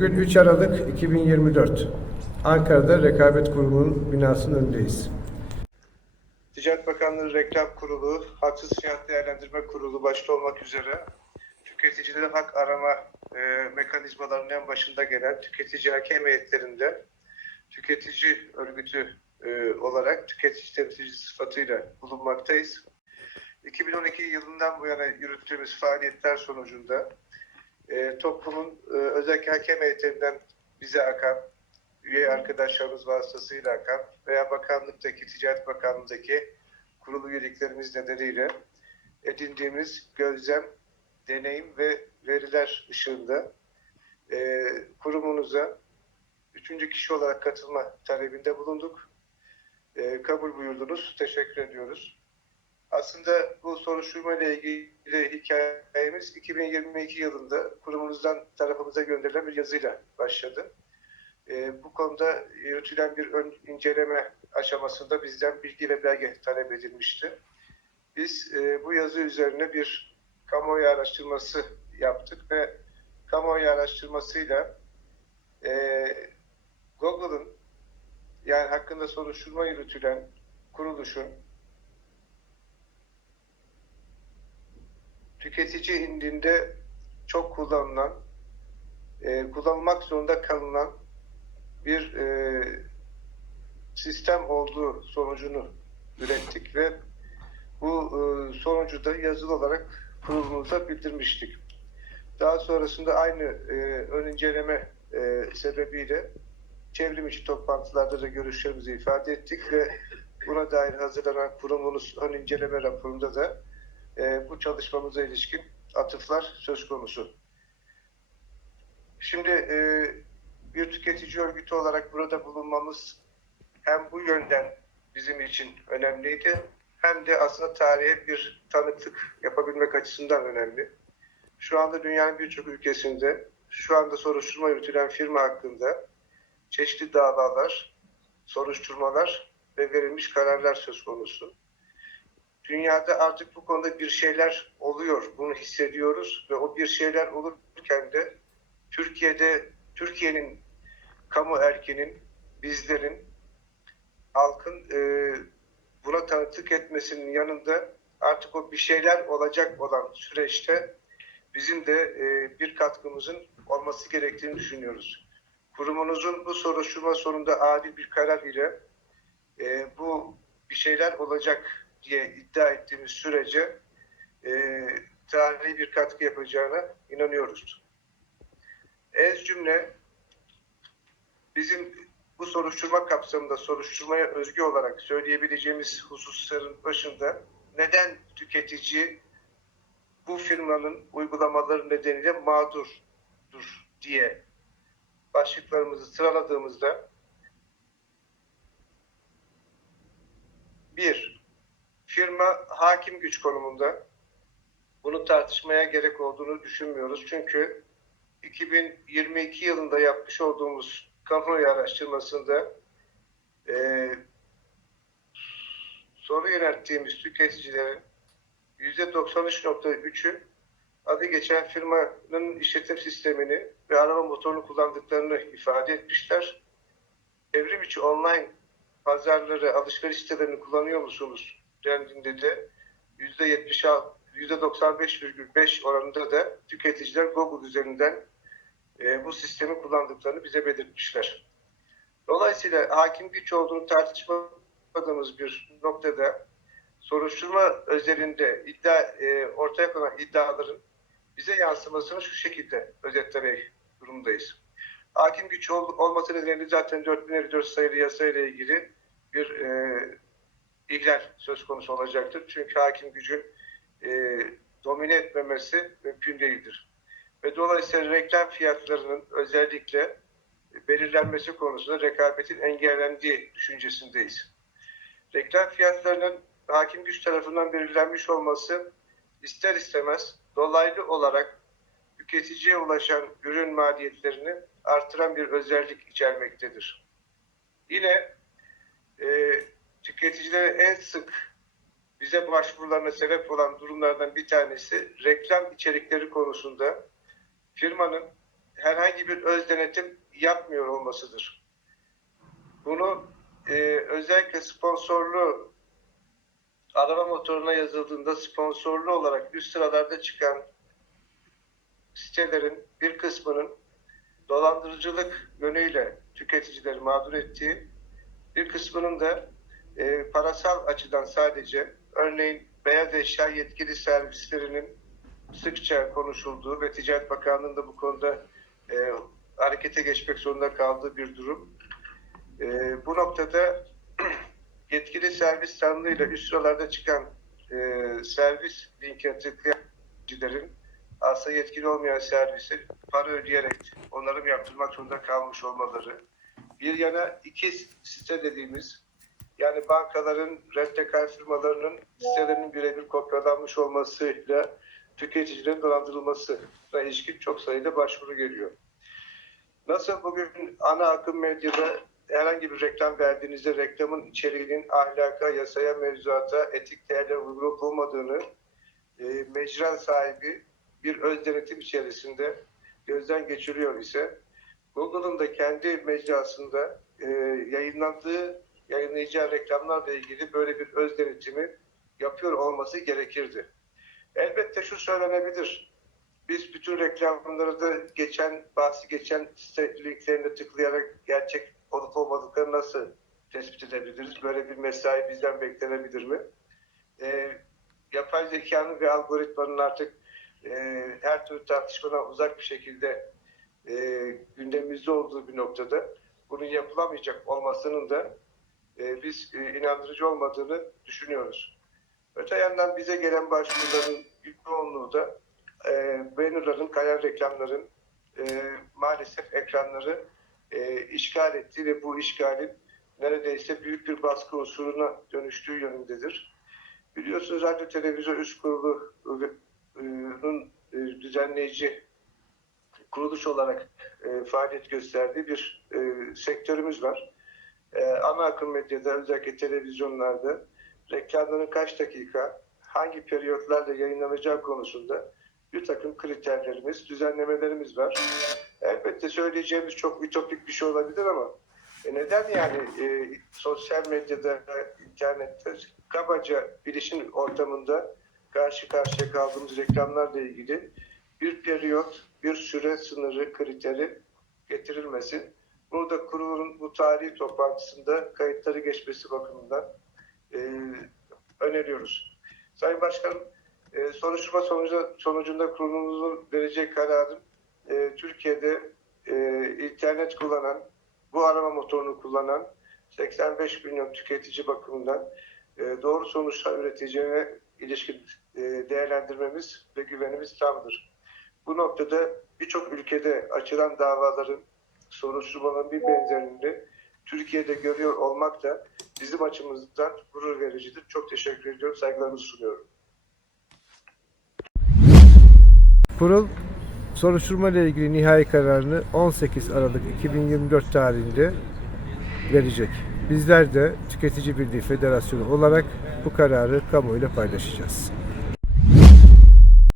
Bugün 3 Aralık 2024. Ankara'da Rekabet Kurumu'nun binasının önündeyiz. Ticaret Bakanlığı Reklam Kurulu, Haksız Fiyat Değerlendirme Kurulu başta olmak üzere tüketicilere hak arama e, mekanizmalarının en başında gelen tüketici hakem heyetlerinde tüketici örgütü e, olarak tüketici temsilci sıfatıyla bulunmaktayız. 2012 yılından bu yana yürüttüğümüz faaliyetler sonucunda e, toplumun e, özellikle hakem heyetlerinden bize akan, üye arkadaşlarımız vasıtasıyla akan veya bakanlıktaki, Ticaret Bakanlığı'ndaki kurulu üyeliklerimiz nedeniyle edindiğimiz gözlem, deneyim ve veriler ışığında e, kurumunuza üçüncü kişi olarak katılma talebinde bulunduk. E, kabul buyurdunuz. Teşekkür ediyoruz. Aslında bu soruşturma ile ilgili hikayemiz 2022 yılında kurumunuzdan tarafımıza gönderilen bir yazıyla başladı. E, bu konuda yürütülen bir ön inceleme aşamasında bizden bilgi ve belge talep edilmişti. Biz e, bu yazı üzerine bir kamuoyu araştırması yaptık ve kamuoyu araştırmasıyla e, Google'ın yani hakkında soruşturma yürütülen kuruluşun tüketici indinde çok kullanılan, e, kullanılmak zorunda kalınan bir e, sistem olduğu sonucunu ürettik ve bu e, sonucu da yazılı olarak kurulumuza bildirmiştik. Daha sonrasında aynı e, ön inceleme e, sebebiyle çevrim içi toplantılarda da görüşlerimizi ifade ettik ve buna dair hazırlanan kurumunuz ön inceleme raporunda da e, bu çalışmamıza ilişkin atıflar söz konusu. Şimdi e, bir tüketici örgütü olarak burada bulunmamız hem bu yönden bizim için önemliydi hem de aslında tarihe bir tanıklık yapabilmek açısından önemli. Şu anda dünyanın birçok ülkesinde şu anda soruşturma yürütülen firma hakkında çeşitli davalar, soruşturmalar ve verilmiş kararlar söz konusu. Dünyada artık bu konuda bir şeyler oluyor, bunu hissediyoruz ve o bir şeyler olurken de Türkiye'de, Türkiye'nin kamu erkinin, bizlerin, halkın e, buna tanıklık etmesinin yanında artık o bir şeyler olacak olan süreçte bizim de e, bir katkımızın olması gerektiğini düşünüyoruz. Kurumunuzun bu soruşturma sonunda adil bir karar ile e, bu bir şeyler olacak diye iddia ettiğimiz sürece e, tarihi bir katkı yapacağına inanıyoruz. Ez cümle bizim bu soruşturma kapsamında soruşturmaya özgü olarak söyleyebileceğimiz hususların başında neden tüketici bu firmanın uygulamaları nedeniyle mağdurdur diye başlıklarımızı sıraladığımızda bir, firma hakim güç konumunda. Bunu tartışmaya gerek olduğunu düşünmüyoruz. Çünkü 2022 yılında yapmış olduğumuz kamuoyu araştırmasında e, soru yönelttiğimiz tüketicilerin %93.3'ü adı geçen firmanın işletim sistemini ve arama motorunu kullandıklarını ifade etmişler. Evrim içi online pazarları, alışveriş sitelerini kullanıyor musunuz dendiğinde de %76, %95,5 oranında da tüketiciler Google üzerinden e, bu sistemi kullandıklarını bize belirtmişler. Dolayısıyla hakim güç olduğunu tartışmadığımız bir noktada soruşturma özelinde iddia e, ortaya konan iddiaların bize yansımasını şu şekilde özetlemek durumdayız. Hakim güç ol, olması nedeniyle zaten 4054 sayılı yasayla ilgili bir e, ihlal söz konusu olacaktır. Çünkü hakim gücün e, domine etmemesi mümkün değildir. Ve dolayısıyla reklam fiyatlarının özellikle belirlenmesi konusunda rekabetin engellendiği düşüncesindeyiz. Reklam fiyatlarının hakim güç tarafından belirlenmiş olması ister istemez dolaylı olarak tüketiciye ulaşan ürün maliyetlerini artıran bir özellik içermektedir. Yine e, tüketicilere en sık bize başvurularına sebep olan durumlardan bir tanesi reklam içerikleri konusunda firmanın herhangi bir öz denetim yapmıyor olmasıdır. Bunu e, özellikle sponsorlu araba motoruna yazıldığında sponsorlu olarak üst sıralarda çıkan sitelerin bir kısmının dolandırıcılık yönüyle tüketicileri mağdur ettiği, bir kısmının da e, parasal açıdan sadece örneğin beyaz eşya yetkili servislerinin sıkça konuşulduğu ve Ticaret Bakanlığı'nın da bu konuda e, harekete geçmek zorunda kaldığı bir durum. E, bu noktada yetkili servis tanımıyla üst sıralarda çıkan e, servis linkine tıklayan kişilerin aslında yetkili olmayan servisi para ödeyerek onarım yaptırmak zorunda kalmış olmaları. Bir yana iki site dediğimiz yani bankaların, rentekar firmalarının sitelerinin birebir kopyalanmış olmasıyla tüketicilerin dolandırılmasına ilişkin çok sayıda başvuru geliyor. Nasıl bugün ana akım medyada herhangi bir reklam verdiğinizde reklamın içeriğinin ahlaka, yasaya, mevzuata, etik değerlere uygun olmadığını e, mecra sahibi bir öz denetim içerisinde gözden geçiriyor ise Google'ın da kendi mecrasında e, yayınlandığı, yayınlayacağı reklamlarla ilgili böyle bir öz denetimi yapıyor olması gerekirdi. Elbette şu söylenebilir. Biz bütün reklamları da geçen, bahsi geçen site linklerine tıklayarak gerçek olup olmadıklarını nasıl tespit edebiliriz? Böyle bir mesai bizden beklenebilir mi? E, yapay zekanın ve algoritmanın artık e, her türlü tartışmadan uzak bir şekilde e, gündemimizde olduğu bir noktada bunun yapılamayacak olmasının da e, biz e, inandırıcı olmadığını düşünüyoruz. Öte yandan bize gelen başvuruların büyük çoğunluğu da e, bannerların, kaya reklamların e, maalesef ekranları e, işgal ettiği ve bu işgalin neredeyse büyük bir baskı unsuruna dönüştüğü yönündedir. Biliyorsunuz Radyo Televizyon Üst Kurulu'nun e, düzenleyici kuruluş olarak e, faaliyet gösterdiği bir e, sektörümüz var. E, ana akım medyada özellikle televizyonlarda reklamların kaç dakika, hangi periyotlarla yayınlanacağı konusunda bir takım kriterlerimiz, düzenlemelerimiz var. Elbette söyleyeceğimiz çok ütopik bir şey olabilir ama e, neden yani e, sosyal medyada, internette kabaca bilişim ortamında karşı karşıya kaldığımız reklamlarla ilgili bir periyot, bir süre sınırı, kriteri getirilmesin. Bunu da kurulun bu tarihi toplantısında kayıtları geçmesi bakımından e, öneriyoruz. Sayın Başkanım, e, soruşturma sonucu, sonucunda kurulumuzun vereceği kararın e, Türkiye'de e, internet kullanan, bu arama motorunu kullanan 85 milyon tüketici bakımından e, doğru sonuçlar üreteceğine ilişkin e, değerlendirmemiz ve güvenimiz tamdır. Bu noktada birçok ülkede açılan davaların soruşturmanın bir benzerini Türkiye'de görüyor olmak da bizim açımızdan gurur vericidir. Çok teşekkür ediyorum. Saygılarımı sunuyorum. Kurul soruşturma ile ilgili nihai kararını 18 Aralık 2024 tarihinde verecek. Bizler de Tüketici Birliği Federasyonu olarak bu kararı kamuoyuyla paylaşacağız.